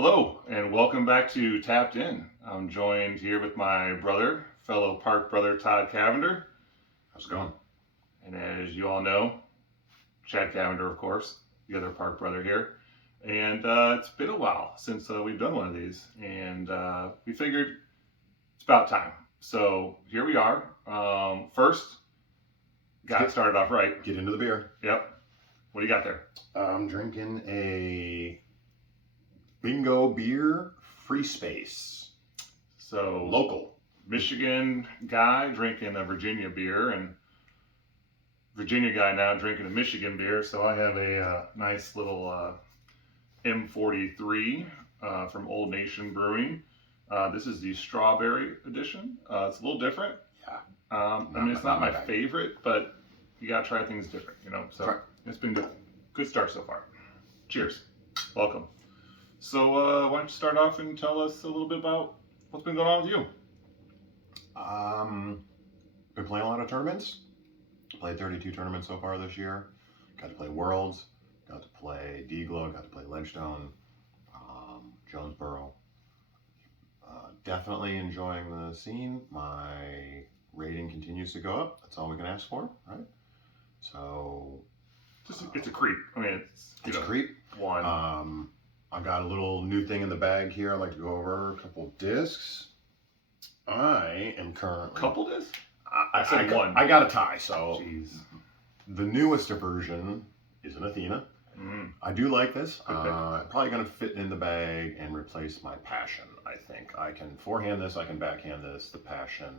Hello, and welcome back to Tapped In. I'm joined here with my brother, fellow park brother Todd Cavender. How's it going? And as you all know, Chad Cavender, of course, the other park brother here. And it's been a while since we've done one of these, and we figured it's about time. So here we are. First, got it started off right. Get into the beer. Yep. What do you got there? I'm drinking a Bingo Beer Free Space. So Local. Michigan guy drinking a Virginia beer, and Virginia guy now drinking a Michigan beer. So I have a nice little M43 from Old Nation Brewing. This is the strawberry edition. It's a little different. Yeah. I mean, it's not my favorite, but you gotta try things different, you know. So it's been good. Good start so far. Cheers. Welcome. So why don't you start off and tell us a little bit about what's been going on with you? Been playing a lot of tournaments. Played 32 tournaments so far this year. Got to play Worlds. Got to play D-Glow. Got to play Ledgestone. Jonesboro. Definitely enjoying the scene. My rating continues to go up. That's all we can ask for, right? So It's a creep. I mean, it's a creep. One. I've got a little new thing in the bag here. I'd like to go over a couple discs. I am currently... Couple discs? I said one. I got a tie, so... Jeez. The newest version is an Athena. Mm. I do like this. Good pick. Probably going to fit in the bag and replace my Passion, I think. I can forehand this, I can backhand this. The Passion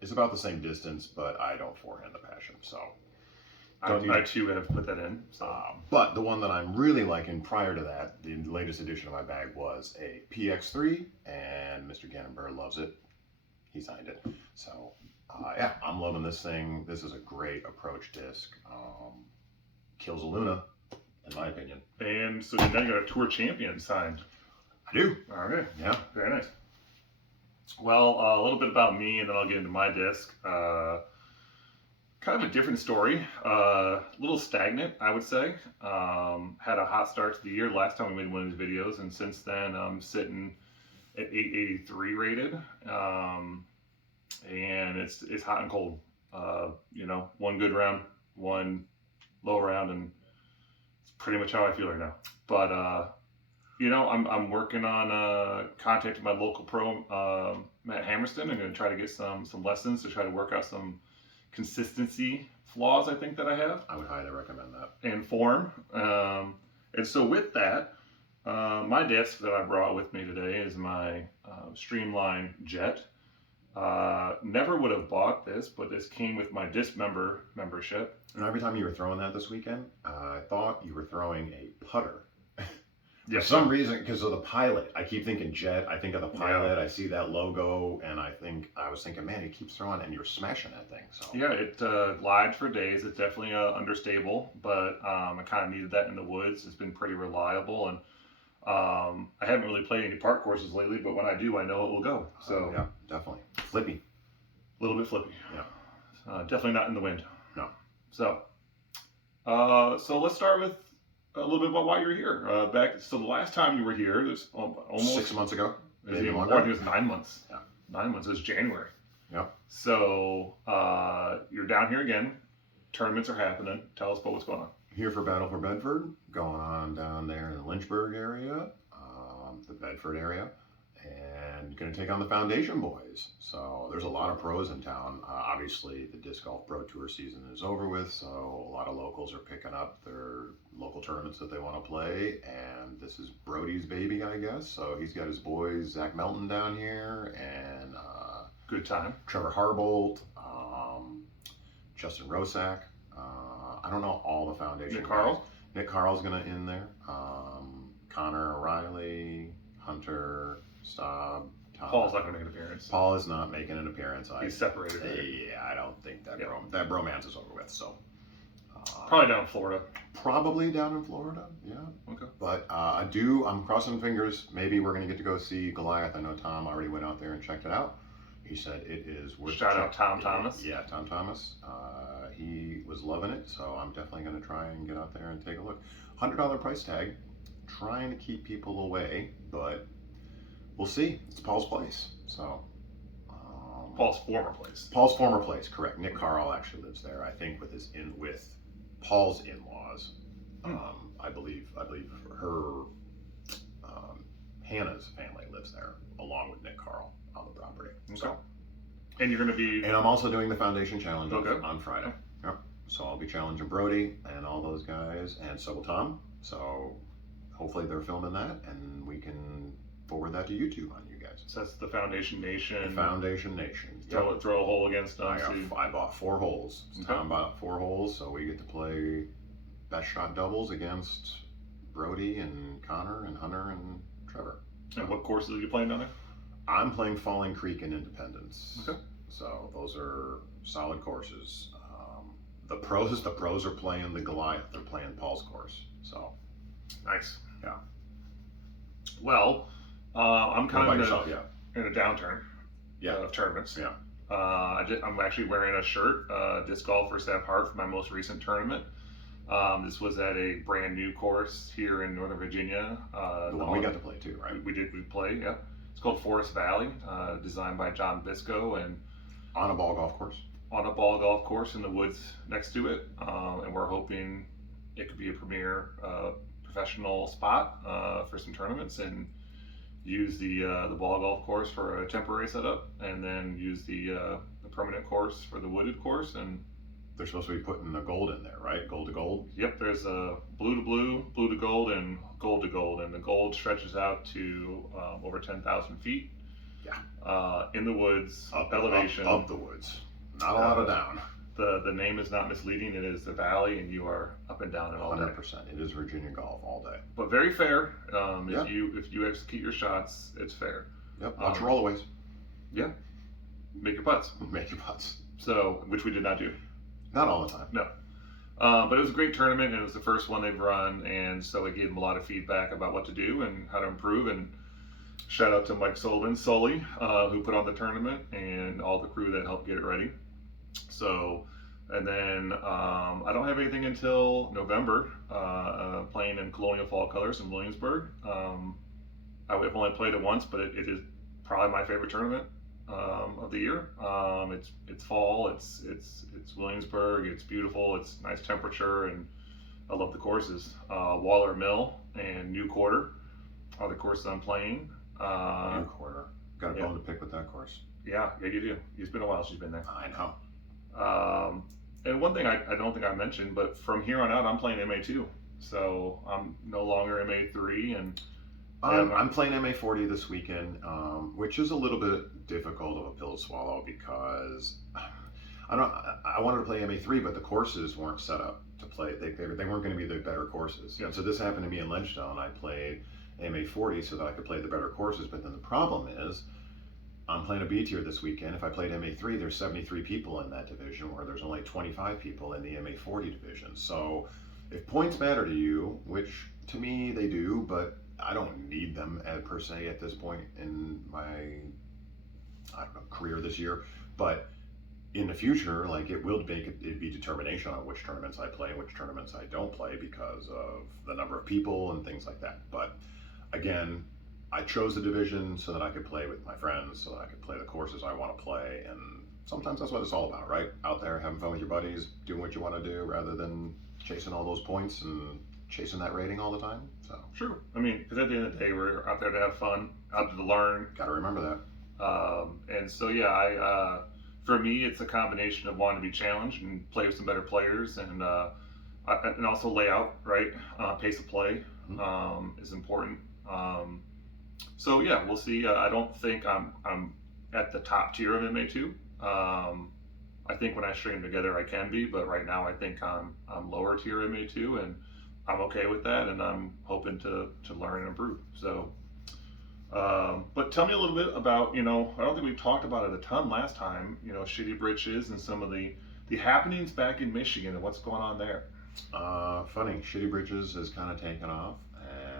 is about the same distance, but I don't forehand the Passion, so... I too have put that in. So. But the one that I'm really liking prior to that, the latest addition of my bag was a PX3, and Mr. Gannonburr loves it. He signed it. So, yeah, I'm loving this thing. This is a great approach disc. Kills a Luna, in my opinion. And so now you got a Tour Champion signed. I do. All right. Yeah. Very nice. Well, a little bit about me, and then I'll get into my disc. Kind of a different story. A little stagnant, I would say. Had a hot start to the year last time we made one of these videos, and since then I'm sitting at 883 rated. And it's hot and cold. You know, one good round, one low round, and it's pretty much how I feel right now. But you know, I'm working on contacting my local pro, Matt Hammerston. I'm going to try to get some lessons to try to work out some consistency flaws I think that I have. I would highly recommend that. And form. And so with that, my disc that I brought with me today is my Streamline Jet. Never would have bought this, but this came with my disc membership. And every time you were throwing that this weekend, I thought you were throwing a putter. Yes, For some reason, because of the Pilot, I keep thinking Jet. I think of the Pilot. Yeah. I see that logo, and I was thinking, man, he keeps throwing, and you're smashing that thing. So Yeah, it lied for days. It's definitely understable, but I kind of needed that in the woods. It's been pretty reliable, and I haven't really played any park courses lately, but when I do, I know it will go. So yeah, definitely flippy. A little bit flippy. Yeah. Definitely not in the wind. No. So let's start with a little bit about why you're here. So the last time you were here, this almost 6 months ago. I think Maybe it longer. was 9 months. Yeah. 9 months. It was January. Yep. So you're down here again. Tournaments are happening. Tell us about what's going on. Here for Battle for Bedford, going on down there in the Lynchburg area, the Bedford area, and going to take on the Foundation boys. So there's a lot of pros in town. Obviously, the Disc Golf Pro Tour season is over with, so a lot of locals are picking up their local tournaments that they want to play, and this is Brody's baby, I guess. So he's got his boys, Zach Melton down here, and Good time. Trevor Harbolt, Justin Rosak. I don't know all the Foundation Nick guys. Carl. Nick Carl's gonna in there. Connor O'Reilly, Hunter, Staub, Tom. Paul's not going to make an appearance. Paul is not making an appearance. He's separated. Right? Yeah, I don't think that Yeah. that bromance is over with. So Probably down in Florida. probably down in Florida. Yeah. Okay. But I'm crossing fingers. Maybe we're gonna get to go see Goliath. I know Tom already went out there and checked it out. He said it is worth Shout a out check. Tom Thomas. Yeah, Tom Thomas. He was loving it, so I'm definitely going to try and get out there and take a look. $100 price tag. trying to keep people away, but we'll see. It's Paul's place, so. Paul's former place. Paul's former place, correct. Nick Carl actually lives there. I think with Paul's in-laws. I believe her Hannah's family lives there, along with Nick Carl on the property. Okay. So, And you're going to be. and I'm also doing the foundation challenge Okay. on Friday. Yep. So I'll be challenging Brody and all those guys, and so will Tom. So hopefully they're filming that, and we can forward that to YouTube on you guys. So that's the Foundation Nation. Foundation Nation. Throw a hole against them. I bought 4 holes. Okay. Tom bought 4 holes, so we get to play best shot doubles against Brody and Connor and Hunter and Trevor. And what courses are you playing down there? I'm playing Falling Creek and Independence. Okay. So those are solid courses. The pros are playing the Goliath. They're playing Paul's course. So Nice. Yeah. Well, I'm what about kind yourself? of Yeah. in a downturn Yeah. of tournaments. Yeah. I'm actually wearing a shirt, Disc Golf for Sap Hart, for my most recent tournament. This was at a brand new course here in Northern Virginia. The one we got to play too, right? We play, yeah. It's called Forest Valley, designed by John Bisco, and On a ball golf course. on a ball golf course in the woods next to it. And we're hoping it could be a premier professional spot for some tournaments, and use the ball golf course for a temporary setup, and then use the permanent course for the wooded course. And They're supposed to be putting the gold in there, right? Gold to gold. yep, there's a blue to blue, blue to gold, and gold to gold, and the gold stretches out to over 10,000 feet. Yeah. In the woods, Up elevation. Up the woods. Not a lot of down. The name is not misleading. It is the valley, and you are up and down it all day. 100%. It is Virginia golf all day. But very fair. Yeah. If you execute your shots, it's fair. Yep. Watch rollaways. Make your putts. Make your putts. So, which we did not do. Not all the time. But it was a great tournament, and it was the first one they've run, and so it gave them a lot of feedback about what to do and how to improve. And shout out to Mike Sullivan, Sully, who put on the tournament, and all the crew that helped get it ready. So, and then I don't have anything until November, playing in Colonial Fall Colors in Williamsburg. I've only played it once, but it is probably my favorite tournament of the year. It's fall, it's Williamsburg, it's beautiful, it's nice temperature, and I love the courses. Waller Mill and New Quarter are the courses I'm playing. New quarter. Got a yeah. bone to pick with that course. Yeah, you do. It's been a while since you've been there. I know. And one thing I don't think I mentioned, but from here on out, I'm playing MA2. So I'm no longer MA3, and I'm playing MA40 this weekend, which is a little bit difficult of a pill to swallow because I wanted to play MA3, but the courses weren't set up to play. They weren't going to be the better courses. Yeah. And so this happened to me in Ledgestone. I played MA40 so that I could play the better courses. But then the problem is, I'm playing a B tier this weekend. If I played MA3, there's 73 people in that division, where there's only 25 people in the MA40 division. So if points matter to you, which to me they do, but I don't need them per se at this point in my career this year. But in the future, like it'd be determination on which tournaments I play and which tournaments I don't play because of the number of people and things like that. But again, I chose the division so that I could play with my friends, so that I could play the courses I want to play, and sometimes that's what it's all about, right? Out there having fun with your buddies, doing what you want to do, rather than chasing all those points and chasing that rating all the time. So sure. I mean, because at the end of the day, we're out there to have fun, out to learn. got to remember that. And so yeah, for me, it's a combination of wanting to be challenged and play with some better players, and also layout, right? Pace of play is important. So yeah, we'll see. I don't think I'm at the top tier of MA2. I think when I string them together, I can be, but right now I think I'm lower tier MA2, and I'm okay with that, and I'm hoping to learn and improve. So, but tell me a little bit about, I don't think we talked about it a ton last time, Shitty Britches and some of the happenings back in Michigan and what's going on there. Funny, Shitty Britches has kind of taken off,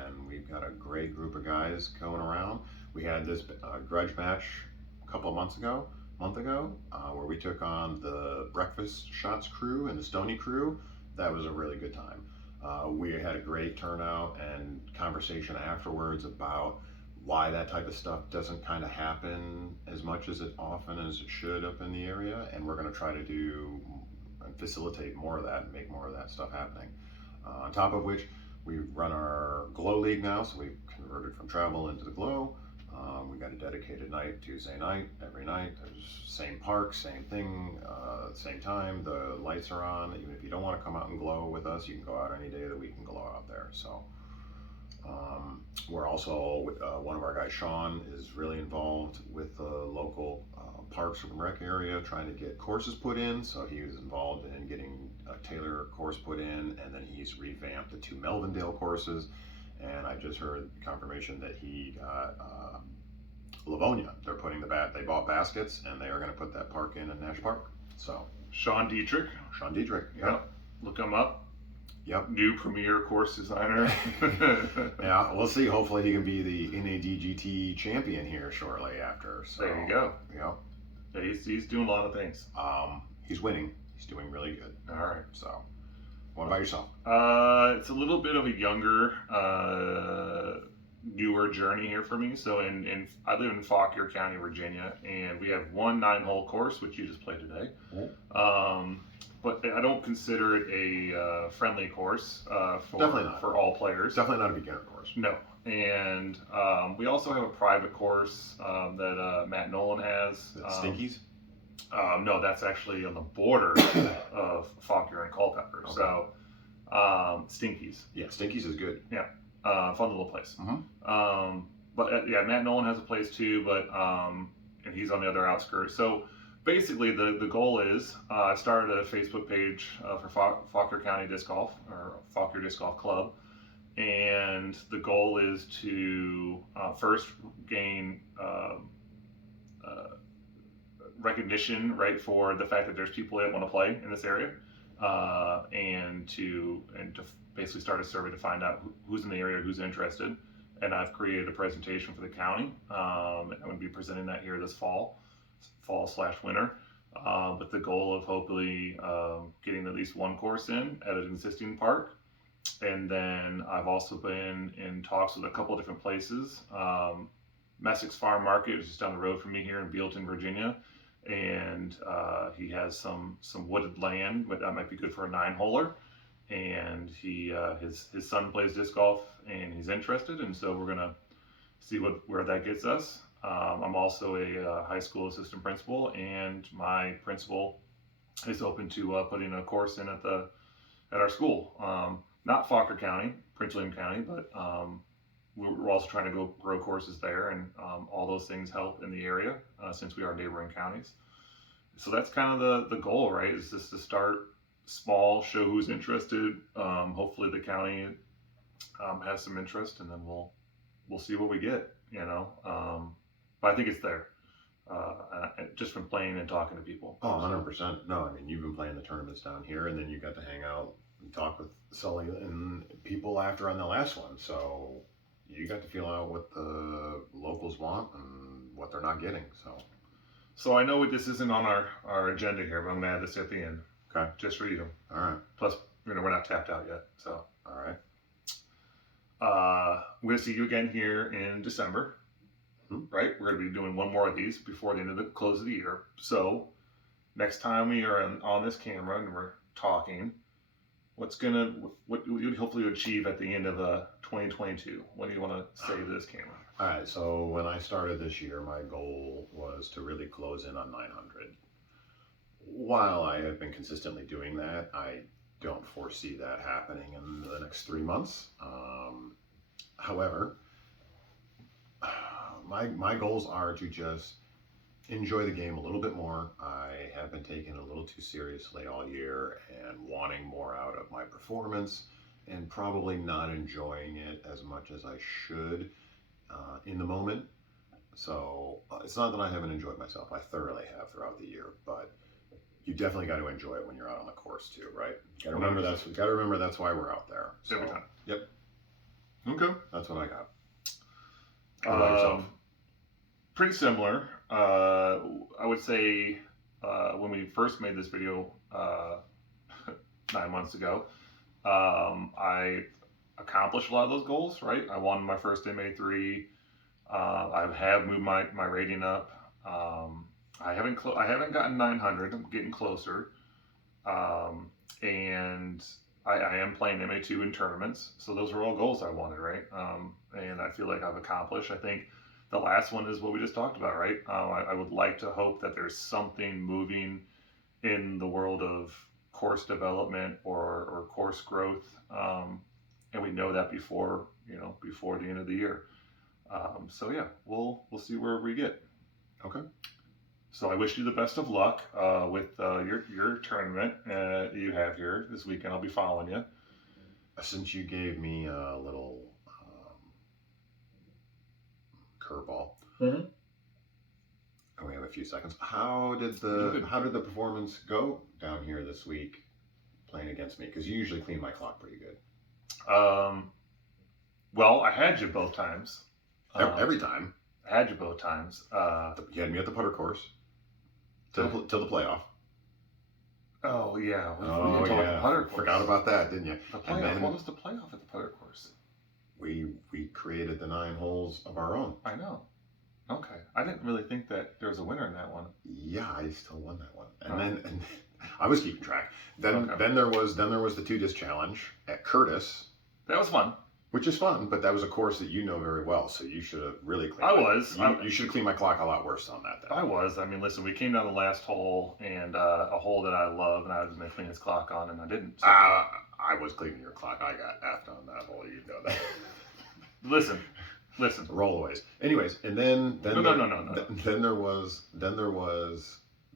and we've got a great group of guys going around. We had this grudge match a month ago, where we took on the Breakfast Shots crew and the Stony crew. That was a really good time. We had a great turnout and conversation afterwards about why that type of stuff doesn't kind of happen as much as it often as it should up in the area, and we're going to try to do and facilitate more of that and make more of that stuff happening. On top of which, we run our Glow League now, so we've converted from travel into the Glow. We got a dedicated night, Tuesday night, every night. There's same park, same thing, same time. The lights are on. Even if you don't want to come out and glow with us, you can go out any day of the week and glow out there. So we're also, one of our guys, Sean, is really involved with the local parks and rec area, trying to get courses put in. So he was involved in getting a Taylor course put in, and then he's revamped the 2 Melvindale courses. And I just heard confirmation that he got Livonia. They're putting they bought baskets, and they are going to put that park in Nash Park. So Sean Dietrich. Sean Dietrich. Yep. Look him up. Yep. New premier course designer. Yeah, we'll see. Hopefully he can be the NADGT champion here shortly after. So, there you go. Yep. Yeah, he's doing a lot of things. He's winning. He's doing really good. All right. So, what about yourself? It's a little bit of a younger, newer journey here for me. So I live in Fauquier County, Virginia, and we have one 9-hole course, which you just played today. Mm-hmm. But I don't consider it a friendly course Definitely not. for all players. Definitely not a beginner course. No. And we also have a private course that Matt Nolan has. Stinkies? No, that's actually on the border of Fauquier and Culpeper. Okay. So Stinkies. Yeah, Stinkies is good. Yeah. Fun little place. Mm-hmm. But yeah, Matt Nolan has a place too, but and he's on the other outskirts. So basically, the goal is I started a Facebook page for Fauquier County Disc Golf, or Fauquier Disc Golf Club, and the goal is to first gain recognition, right, for the fact that there's people that want to play in this area, and to basically start a survey to find out who's in the area, who's interested. And I've created a presentation for the county. I'm going to be presenting that here this fall/winter, with the goal of hopefully getting at least one course in at an existing park. And then I've also been in talks with a couple of different places. Messick's Farm Market is just down the road from me here in Bealton, Virginia. And he has some wooded land, but that might be good for a 9-holer. And his son plays disc golf, and he's interested, and so we're gonna see where that gets us. I'm also a high school assistant principal, and my principal is open to putting a course in at our school. Not Fauquier County, Prince William County, but we're also trying to grow courses there, and all those things help in the area since we are neighboring counties. So that's kind of the goal, right? Is just to start small, show who's interested. Hopefully the county has some interest, and then we'll see what we get, you know. But I think it's there, just from playing and talking to people. Oh, 100%. No, I mean, you've been playing the tournaments down here, and then you got to hang out and talk with Sully and people after on the last one. So you got to feel out what the locals want and what they're not getting. So I know this isn't on our agenda here, but I'm gonna add this at the end. Okay. Just for you. All right. Plus, we're not tapped out yet, so. All right. We're gonna see you again here in December, right? We're gonna be doing one more of these before the end of the close of the year. So next time we are on this camera and we're talking, what you hopefully achieve at the end of 2022? What do you want to say to this camera? All right. So when I started this year, my goal was to really close in on 900. While I have been consistently doing that, I don't foresee that happening in the next 3 months. However, my goals are to just enjoy the game a little bit more. I have been taking it a little too seriously all year and wanting more out of my performance, and probably not enjoying it as much as I should in the moment. So it's not that I haven't enjoyed myself. I thoroughly have throughout the year, but you definitely got to enjoy it when you're out on the course too, right? Got to remember that's why we're out there. So, every time. Yep. Okay. That's what I got. How about yourself? Pretty similar. I would say when we first made this video 9 months ago, I accomplished a lot of those goals, right? I won my first MA3. I have moved my rating up. I haven't gotten 900. I'm getting closer. And I am playing MA2 in tournaments. So those are all goals I wanted, right? And I feel like I've accomplished. I think the last one is what we just talked about, right? I would like to hope that there's something moving in the world of course development or course growth, and we know that before the end of the year. So yeah, we'll see where we get. Okay. So I wish you the best of luck with your tournament you have here this weekend. I'll be following you. Since you gave me a little curveball, Mhm. and we have a few seconds. How did the performance go down here this week, playing against me? Because you usually clean my clock pretty good. Well, I had you both times. Every time. I had you both times. You had me at the putter course till the playoff. Oh yeah. Oh yeah. Putter course. Forgot about that, didn't you? The playoff. What was the playoff at the putter course? We created the 9 holes of our own. I know. Okay. I didn't really think that there was a winner in that one. Yeah, I still won that one. And I was keeping track. Then Okay. then there was the 2-disc challenge at Curtis, That was fun. which is fun, but that was a course that you know very well, so you should have really cleaned. You should have cleaned my clock a lot worse on that. I was. I mean, listen, we came down the last hole, and a hole that I love, and I was going to clean his clock on, and I didn't. So. I was cleaning your clock. I got effed on that hole. You know that. Listen. Rollaways. Anyways, and then No. Then there was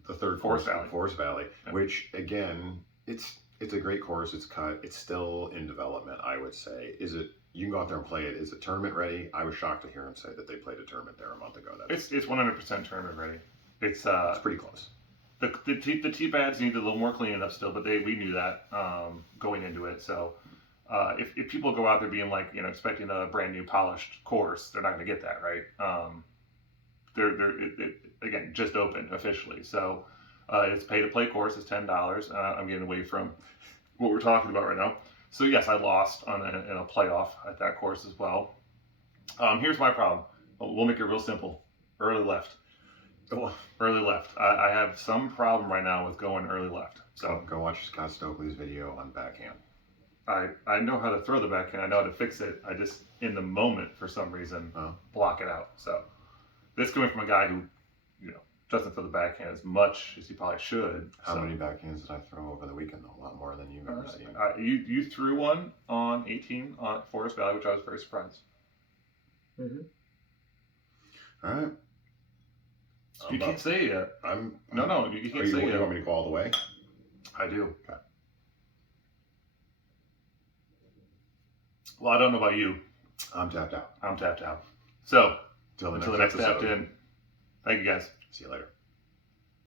the third Forest course, Valley. Forest Valley, Yeah. which again, it's a great course. It's cut. It's still in development, I would say. You can go out there and play it. Is it tournament ready? I was shocked to hear him say that they played a tournament there a month ago. It's 100% tournament ready. It's pretty close. the tee pads need a little more cleaning up still, but we knew that going into it. So if people go out there being like expecting a brand new polished course, they're not going to get that, right? It again just opened officially, so it's pay to play course. It's $10. I'm getting away from what we're talking about right now. So yes, I lost in a playoff at that course as well. Here's my problem. We'll make it real simple. Early left. Early left. I have some problem right now with going early left. So Go watch Scott Stokely's video on backhand. I know how to throw the backhand. I know how to fix it. I just in the moment for some reason block it out. So this coming from a guy who doesn't throw the backhand as much as he probably should. How many backhands did I throw over the weekend? Though? A lot more than you've ever seen. You threw one on 18 on Forest Valley, which I was very surprised. Mm-hmm. All right. You can't say it yet. No, you can't say it. You want me to go all the way? I do. Okay. Well, I don't know about you. I'm tapped out. I'm tapped out. So Till the until the next episode. tapped in. Thank you guys. See you later.